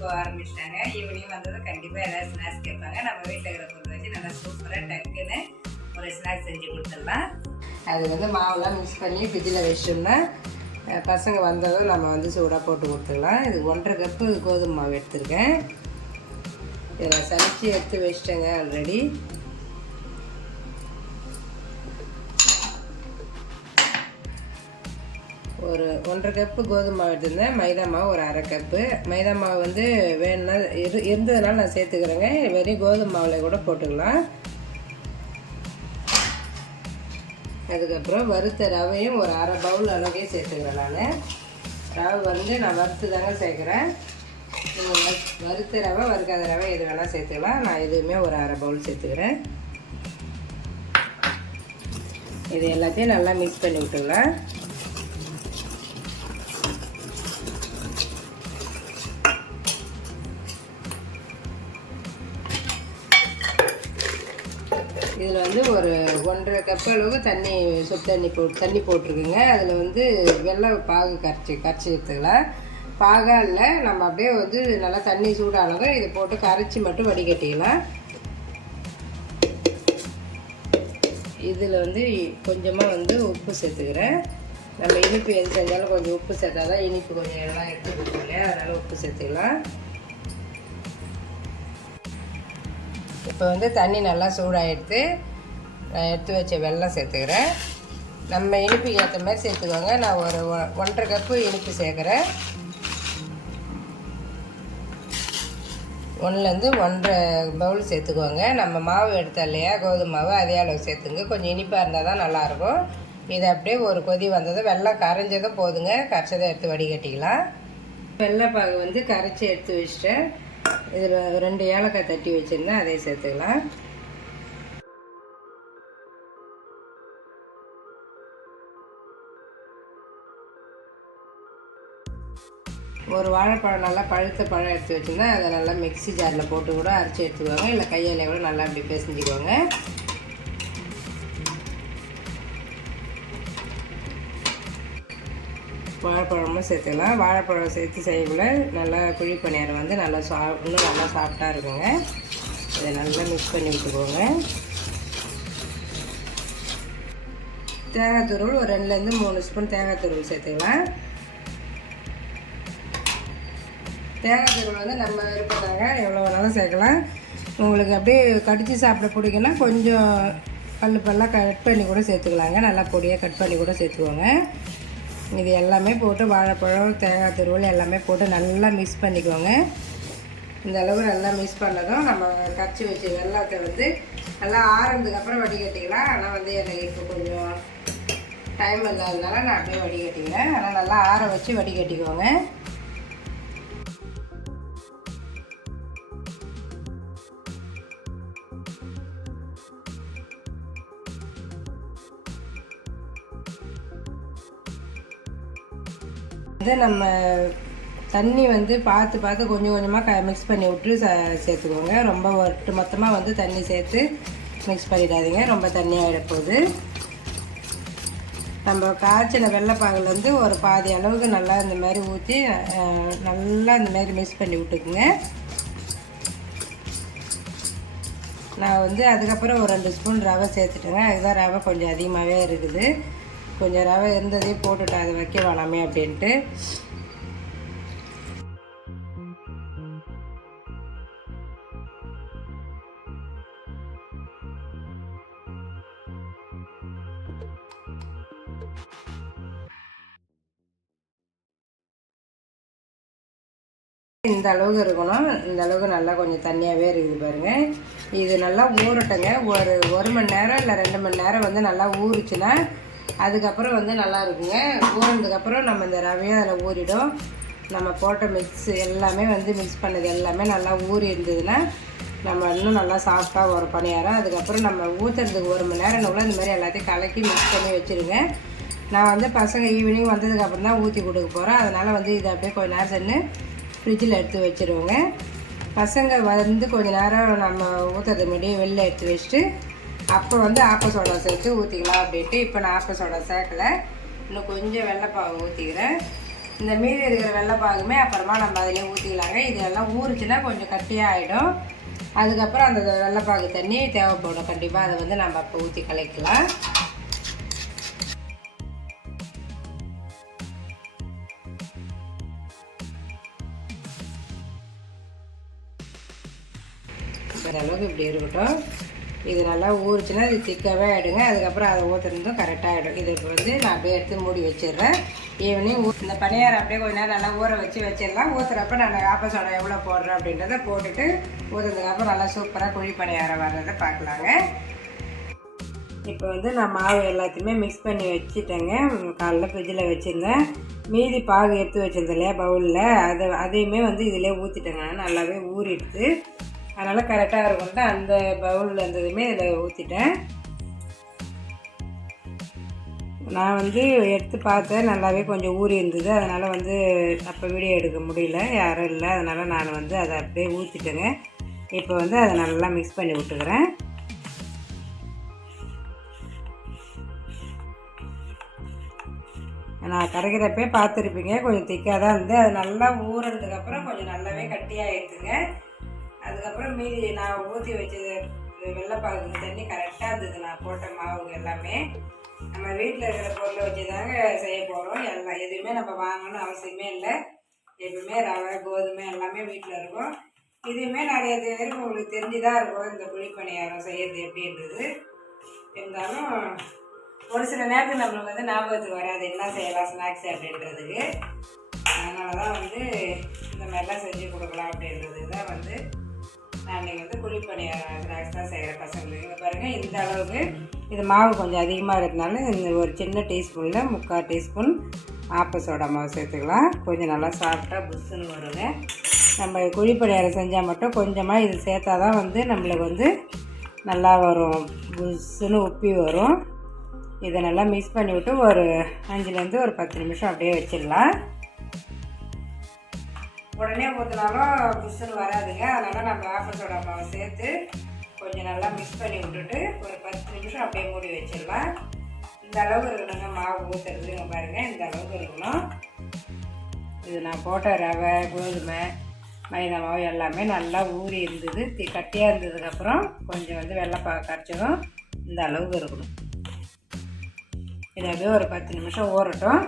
போக ஆரம்பிச்சிட்டாங்க. ஈவினிங் வந்ததும் கண்டிப்பாக ஏதாவது ஸ்நாக்ஸ் கேட்பாங்க. நம்ம வீட்டில் இருக்கிற பொருள் வச்சு நல்லா சூப்பராக டக்குன்னு ஒரு ஸ்நாக்ஸ் செஞ்சு கொடுத்துடலாம். அது வந்து மாவுலாம் மிக்ஸ் பண்ணி ஃப்ரிட்ஜில் வச்சோம்னா பசங்க வந்ததும் நம்ம வந்து சூடாக போட்டு கொடுத்துடலாம். இது ஒன்றரை கப்பு கோதுமை மாவு எடுத்திருக்கேன். இதை சமைச்சு எடுத்து வச்சிட்டேங்க ஆல்ரெடி ஒரு ஒன்றரை கப்பு கோதுமை மாவு எடுத்திருந்தேன். மைதா மாவு ஒரு அரை கப்பு. மைதா மாவு வந்து வேணும்னா இரு இருந்ததுனால நான் சேர்த்துக்கிறேங்க. வெறும் கோதுமை மாவில் கூட போட்டுக்கலாம். அதுக்கப்புறம் வறுத்த ரவையும் ஒரு அரை பவுல் அளவையும் சேர்த்துக்கிறேன் நான். ரவை வந்து நான் வறுத்து தாங்க சேர்க்குறேன். நீங்கள் வறுத்த ரவை வறுக்காத ரவை எது வேணால் சேர்த்துக்கலாம். நான் எதுவுமே ஒரு அரை பவுல் சேர்த்துக்கிறேன். இது எல்லாத்தையும் நல்லா மிக்ஸ் பண்ணி விட்டுக்கலாம். இதில் வந்து ஒரு ஒன்றரை கப் அளவு தண்ணி சொத்து தண்ணி போ தண்ணி போட்டிருக்குங்க. அதில் வந்து வெள்ளை பாகு கரைச்சி கரைச்சி எடுத்துக்கலாம். பாகா இல்லை நம்ம அப்படியே வந்து நல்லா தண்ணி சூடானதும் இதை போட்டு கரைச்சி மட்டும் வடிகட்டிக்கலாம். இதில் வந்து கொஞ்சமாக வந்து உப்பு சேர்த்துக்கிறேன். நம்ம இனிப்பு எது செஞ்சாலும் கொஞ்சம் உப்பு சேர்த்தா தான் இனிப்பு கொஞ்சம் எல்லாம் எடுத்து கொடுக்கும் அதனால் உப்பு சேர்த்துக்கலாம். இப்போ வந்து தண்ணி நல்லா சூடாகிடுத்து நான் எடுத்து வச்ச வெள்ளம் சேர்த்துக்கிறேன். நம்ம இனிப்புக்கு ஏற்ற மாதிரி சேர்த்துக்கோங்க. நான் ஒரு ஒ- ஒன்றரை கப்பு இனிப்பு சேர்க்குறேன். ஒன்றுலேருந்து ஒன்றரை பவுல் சேர்த்துக்கோங்க. நம்ம மாவு எடுத்தோம் இல்லையா கோதுமை மாவு அதே அளவு சேர்த்துங்க. கொஞ்சம் இனிப்பாக இருந்தால் தான் நல்லாயிருக்கும். இது அப்படியே ஒரு கொதி வந்ததும் வெள்ளம் கரைஞ்சதும் போதுங்க. கரைச்சதை எடுத்து வடிகட்டிக்கலாம். வெள்ளைப்பாகு வந்து கரைச்சி எடுத்து வச்சுட்டேன். இதில் ரெண்டு ஏலக்காய் தட்டி வச்சுருந்தேன் அதையும் சேர்த்துக்கலாம். ஒரு வாழைப்பழம் நல்லா பழுத்த பழம் எடுத்து வச்சுருந்தேன் அதை நல்லா மிக்ஸி ஜாரில் போட்டு கூட அரைச்சி எடுத்துக்குவாங்க இல்லை கையாலே கூட நல்லா அப்படி பிசைஞ்சுக்குவாங்க வாழைப்பழமும் சேர்த்துக்கலாம். வாழைப்பழம் சேர்த்து செய்யக்குள்ள நல்லா குழி பணியாரம் வந்து நல்லா சா இன்னும் நல்லா சாஃப்டாக இருக்குங்க. இதை நல்லா மிக்ஸ் பண்ணி விட்டுக்கோங்க. தேங்காய் துருவல் ஒரு ரெண்டுலேருந்து மூணு ஸ்பூன் தேங்காய் துருவல் சேர்த்துக்கலாம். தேங்காய் துருவல் வந்து நம்ம விருப்பத்தாங்க எவ்வளோ வேணாலும் சேர்க்கலாம். உங்களுக்கு அப்படியே கடித்து சாப்பிட பிடிக்குன்னா கொஞ்சம் பல்லு பல்லாக கட் பண்ணி கூட சேர்த்துக்கலாங்க. நல்லா பொடியாக கட் பண்ணி கூட சேர்த்துக்கோங்க. இது எல்லாமே போட்டு வாழைப்பழம் தேங்காய் துருவல் எல்லாமே போட்டு நல்லா மிக்ஸ் பண்ணிக்கோங்க. இந்த அளவு நல்லா மிக்ஸ் பண்ணதும் நம்ம கரைச்சி வச்ச வெள்ளத்தை வந்து நல்லா ஆறுனதுக்கு அப்புறம் வடிகட்டிக்கலாம். ஆனால் வந்து எனக்கு இப்போ கொஞ்சம் டைம் இல்லாததுனால நான் அப்படியே வடிகட்டிக்கிறேன். ஆனால் நல்லா ஆற வச்சு வடிகட்டிக்கோங்க. வந்து நம்ம தண்ணி வந்து பார்த்து பார்த்து கொஞ்சம் கொஞ்சமாக க மிக்ஸ் பண்ணி விட்டு ச சேர்த்துக்கோங்க. ரொம்ப ஒட்டு மொத்தமாக வந்து தண்ணி சேர்த்து மிக்ஸ் பண்ணிடாதீங்க. ரொம்ப தண்ணியாக ஆகிட நம்ம காய்ச்சின வெள்ளைப்பாகில் வந்து ஒரு பாதி அளவுக்கு நல்லா இந்த மாதிரி ஊற்றி நல்லா இந்த மாதிரி மிக்ஸ் பண்ணி விட்டுக்குங்க. நான் வந்து அதுக்கப்புறம் ஒரு ரெண்டு ஸ்பூன் ரவை சேர்த்துட்டேங்க. அதுதான் ரவை கொஞ்சம் அதிகமாகவே இருக்குது. கொஞ்சம் ரவை இருந்ததே போட்டுட்டேன். அதை வைக்க வேணாமே அப்படின்ட்டு. இந்த அளவுக்கு இருக்கணும். இந்த அளவுக்கு நல்லா கொஞ்சம் தண்ணியாகவே இருக்குது பாருங்க. இது நல்லா ஊறட்டுங்க. ஒரு ஒரு மணி நேரம் இல்லை ரெண்டு மணி நேரம் வந்து நல்லா ஊறுச்சுன்னா அதுக்கப்புறம் வந்து நல்லா இருக்குங்க. ஊறினதுக்கப்புறம் நம்ம இந்த ரவையும் அதில் ஊறிடும். நம்ம போட்ட மிக்ஸ் எல்லாமே வந்து மிக்ஸ் பண்ணது எல்லாமே நல்லா ஊறி இருந்ததுன்னா நம்ம இன்னும் நல்லா சாஃப்டாக ஒரு பணியாரம். அதுக்கப்புறம் நம்ம ஊற்றுறதுக்கு ஒரு மணி நேரம் கூட இந்த மாதிரி எல்லாத்தையும் கலக்கி மிக்ஸ் பண்ணி வச்சுருங்க. நான் வந்து பசங்க ஈவினிங் வந்ததுக்கப்புறம் தான் ஊற்றி கொடுக்க போகிறேன் அதனால் வந்து இதை அப்படியே கொஞ்சம் நேரம் சென்று ஃப்ரிட்ஜில் எடுத்து வச்சுருவோங்க. பசங்க வந்து கொஞ்ச நேரம் நம்ம ஊற்றுறது முன்னாடியே வெளில எடுத்து வச்சுட்டு அப்போ வந்து ஆப்ப சோடா சேர்த்து ஊற்றிக்கலாம் அப்படின்ட்டு இப்போ நான் ஆப்ப சோடா சேர்க்கல. இன்னும் கொஞ்சம் வெள்ளைப்பாவை ஊற்றிக்கிறேன் இந்த மீதி இருக்கிற வெள்ளைப்பாகுமே அப்புறமா நம்ம அதிலே ஊற்றிக்கலாங்க இதெல்லாம் ஊறுச்சுன்னா கொஞ்சம் கட்டியாக ஆகிடும் அதுக்கப்புறம் அந்த வெள்ளைப்பாகு தண்ணி தேவைப்படும். கண்டிப்பாக அதை வந்து நம்ம அப்போ ஊற்றி கலக்கலாம். ஓரளவுக்கு அளவுக்கு இப்படி இருக்கட்டும். இது நல்லா ஊறுச்சுன்னா இது திக்காகவே ஆகிடுங்க அதுக்கப்புறம் அதை ஊற்றுறதும் கரெக்டாக ஆகிடும் இது இப்போ வந்து நான் அப்படியே எடுத்து மூடி வச்சிடுறேன். ஈவினிங் ஊ இந்த பணியாரம் அப்படியே கொஞ்ச நேரம் நல்லா ஊற வச்சு வச்சிடலாம். ஊற்றுறப்ப நான் ஆப்ப சோடா எவ்வளோ போடுறேன் அப்படின்றத போட்டுட்டு ஊற்றுறதுக்கப்புறம் நல்லா சூப்பராக குழி பணியாரம் வர்றதை பார்க்கலாங்க. இப்போ வந்து நான் மாவு எல்லாத்தையுமே மிக்ஸ் பண்ணி வச்சுட்டேங்க. காலைல ஃப்ரிட்ஜில் வச்சுருந்தேன். மீதி பாகு எடுத்து வச்சிருந்தேன் இல்லையா பவுலில் அதை அதையுமே வந்து இதிலே ஊற்றிட்டேங்க நல்லாவே ஊறிடுது அதனால் கரெக்டாக இருக்கும்ட்டு அந்த பவுலில் இருந்ததுமே இதில் ஊற்றிட்டேன் நான் வந்து எடுத்து பார்த்தேன் நல்லாவே கொஞ்சம் ஊறி இருந்தது. அதனால் வந்து அப்போ வீடியோ எடுக்க முடியல யாரும் இல்லை. அதனால் நான் வந்து அதை அப்படியே ஊற்றிட்டேங்க இப்போ வந்து அதை நல்லா மிக்ஸ் பண்ணி விட்டுக்கிறேன். நான் கரைக்கிறப்பே பார்த்துருப்பீங்க கொஞ்சம் திக்காக தான் இருந்து அது நல்லா ஊறுறதுக்கப்புறம் கொஞ்சம் நல்லாவே கட்டியாகிடுதுங்க அதுக்கப்புறம் மீதி நான் ஊற்றி வச்சது வெள்ளைப்பாகு தண்ணி கரெக்டாக இருந்தது. நான் போட்ட மாவு எல்லாமே. நம்ம வீட்டில் இருக்கிற பொருளை வச்சு தாங்க செய்ய போகிறோம் எல்லாம் எதுவுமே நம்ம வாங்கணும் அவசியமே இல்லை. எப்பவுமே ரவை கோதுமை எல்லாமே வீட்டில் இருக்கும். இதுவுமே நிறைய பேருக்கு உங்களுக்கு தெரிஞ்சு தான் இருக்கும் இந்த குழிப்பணியாரம் செய்யறது எப்படின்றது. இருந்தாலும் ஒரு சில நேரத்துக்கு நம்மளுக்கு வந்து ஞாபகத்துக்கு வராது என்ன செய்யலாம் ஸ்நாக்ஸ் அப்படின்றதுக்கு. அதனால தான் வந்து இந்த மாதிரிலாம் செஞ்சு கொடுக்கலாம் அப்படின்றது தான் வந்து நான் வந்து குழிப்பணியாரம் ஸ்நாக்ஸ் தான் செய்கிற பசங்களுக்கு இங்கே பாருங்கள் இந்த அளவுக்கு இது மாவு கொஞ்சம் அதிகமாக இருக்கிறதுனால இந்த ஒரு சின்ன டீஸ்பூனில் முக்கால் டீஸ்பூன் ஆப்ப சோடா மாவு சேர்த்துக்கலாம். கொஞ்சம் நல்லா சாஃப்டாக புஷ்ஷுன்னு வருங்க. நம்ம குழிப்பணியாரம் செஞ்சால் மட்டும் கொஞ்சமாக இது சேர்த்தா தான் வந்து நம்மளுக்கு வந்து நல்லா வரும். புஷ்ஷுன்னு உப்பி வரும். இதை நல்லா மிக்ஸ் பண்ணிவிட்டு ஒரு அஞ்சுலேருந்து ஒரு பத்து நிமிஷம் அப்படியே வச்சிடலாம். உடனே ஊற்றினாலும் புஷ்ஷுன்னு வராதுங்க. அதனால் நம்ம ஆப்பிள் சோடா மாவை சேர்த்து கொஞ்சம் நல்லா மிக்ஸ் பண்ணி விட்டுட்டு ஒரு பத்து நிமிஷம் அப்படியே மூடி வச்சிடலாம் இந்த அளவுக்கு இருக்கணுங்க. மாவு ஊற்றுறதுங்க பாருங்கள் இந்த அளவுக்கு இருக்கணும். இது நான் போட்ட ரவை கோதுமை மைதா மாவு எல்லாமே நல்லா ஊறி இருந்தது. தி கட்டியாக இருந்ததுக்கப்புறம் கொஞ்சம் வந்து வெள்ளைப்பா கரைச்சதும் இந்த அளவுக்கு இருக்கணும். இது அப்படியே ஒரு பத்து நிமிஷம் ஊறட்டும்.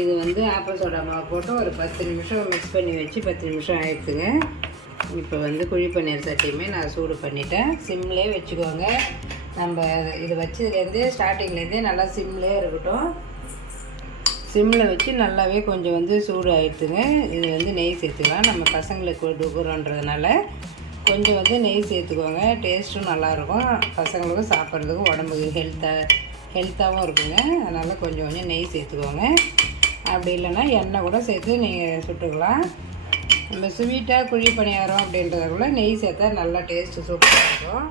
இது வந்து ஆப்பிள் சோடா மாவு போட்டு ஒரு பத்து நிமிஷம் மிக்ஸ் பண்ணி வச்சு பத்து நிமிஷம் ஆயிடுச்சுங்க. இப்போ வந்து குழி பன்னீர் சட்டியுமே நான் சூடு பண்ணிட்டேன். சிம்லேயே வச்சுக்கோங்க. நம்ம இது வச்சதுலேருந்தே ஸ்டார்டிங்லேருந்தே நல்லா சிம்லேயே இருக்கட்டும். சிம்மில் வச்சு நல்லாவே கொஞ்சம் வந்து சூடு ஆகிடுதுங்க இது வந்து நெய் சேர்த்துக்கலாம். நம்ம பசங்களுக்கு கொடுக்குறோன்றதுனால கொஞ்சம் வந்து நெய் சேர்த்துக்கோங்க. டேஸ்ட்டும் நல்லாயிருக்கும். பசங்களுக்கும் சாப்பிட்றதுக்கும் உடம்புக்கு ஹெல்த்தாக ஹெல்த்தாகவும் இருக்குங்க. அதனால் கொஞ்சம் கொஞ்சம் நெய் சேர்த்துக்கோங்க. அப்படி இல்லைன்னா எண்ணெய் கூட சேர்த்து நீங்கள் சுட்டுக்கலாம். நம்ம ஸ்வீட்டாக குழி பணியாரம் அப்படின்றதுக்குள்ள நெய் சேர்த்தா நல்லா டேஸ்ட்டு சூப்பராக இருக்கும்.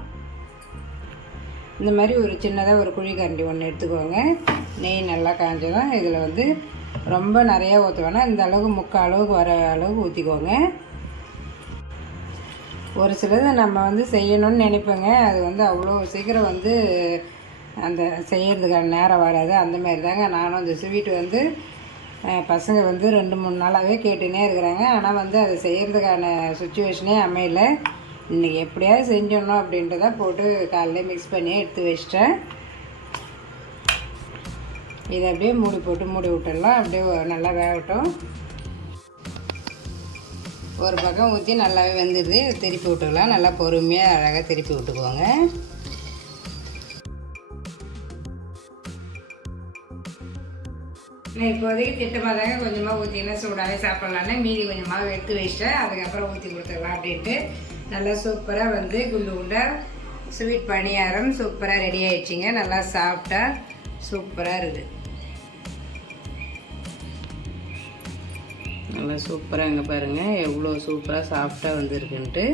இந்த மாதிரி ஒரு சின்னதாக ஒரு குழி கரண்டி ஒன்று எடுத்துக்கோங்க. நெய் நல்லா காஞ்சதும் இதில் வந்து ரொம்ப நிறையா ஊற்ற வேணாம் இந்த அளவுக்கு முக்கால் அளவுக்கு வர அளவுக்கு ஊற்றிக்கோங்க ஒரு சிலது நம்ம வந்து செய்யணும்னு நினைப்பேங்க. அது வந்து அவ்வளோ சீக்கிரம் வந்து அந்த செய்கிறதுக்கான நேரம் வராது. அந்த மாதிரி தாங்க நானும் அந்த ஸ்வீட் வந்து பசங்க வந்து ரெண்டு மூணு நாளாகவே கேட்டுனே இருக்கிறாங்க. ஆனால் வந்து அதை செய்கிறதுக்கான சுச்சுவேஷனே அமையல. இன்றைக்கி எப்படியாவது செஞ்சிடணும் அப்படின்றத போட்டு காலையில மிக்ஸ் பண்ணி எடுத்து வச்சிட்டேன். இதை அப்படியே மூடி போட்டு மூடி விட்டுடலாம். அப்படியே நல்லா வேகட்டும். ஒரு பக்கம் ஊற்றி நல்லாவே வெந்துடுது. திருப்பி விட்டுக்கலாம். நல்லா பொறுமையாக அழகாக திருப்பி விட்டுக்குவோங்க நான் இப்போதைக்கு திட்டமாக தாங்க கொஞ்சமாக ஊற்றினா சூடாகவே சாப்பிட்லான்னு மீதி கொஞ்சமாக எடுத்து வச்சிட்டேன். அதுக்கப்புறம் ஊற்றி கொடுத்துடலாம் அப்படின்ட்டு. நல்லா சூப்பராக வந்து குண்டு குண்டாக ஸ்வீட் பணியாரம் சூப்பராக ரெடி ஆயிடுச்சிங்க. நல்லா சாஃப்டாக சூப்பராக இருக்குது. நல்லா சூப்பராக இங்கே பாருங்கள் எவ்வளோ சூப்பராக சாஃப்டாக வந்துருக்குன்ட்டு.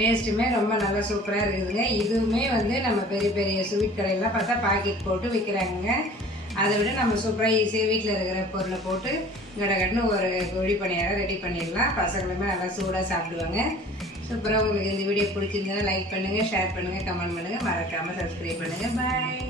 டேஸ்ட்டுமே ரொம்ப நல்லா சூப்பராக இருக்குதுங்க. இதுவுமே வந்து நம்ம பெரிய பெரிய ஸ்வீட் கடையெல்லாம் பார்த்தா பாக்கெட் போட்டு விற்கிறாங்க அதை விட நம்ம சூப்பராக ஈஸியாக வீட்டில் இருக்கிற பொருளை போட்டு கடகடன்னு ஒரு குழி பணியாரம் ரெடி பண்ணிடலாம். பசங்களுமே நல்லா சூடாக சாப்பிடுவாங்க. சூப்பராக உங்களுக்கு இந்த வீடியோ பிடிச்சிருந்தா லைக் பண்ணுங்கள் ஷேர் பண்ணுங்கள் கமெண்ட் பண்ணுங்கள் மறக்காமல் சப்ஸ்கிரைப் பண்ணுங்கள் பாய்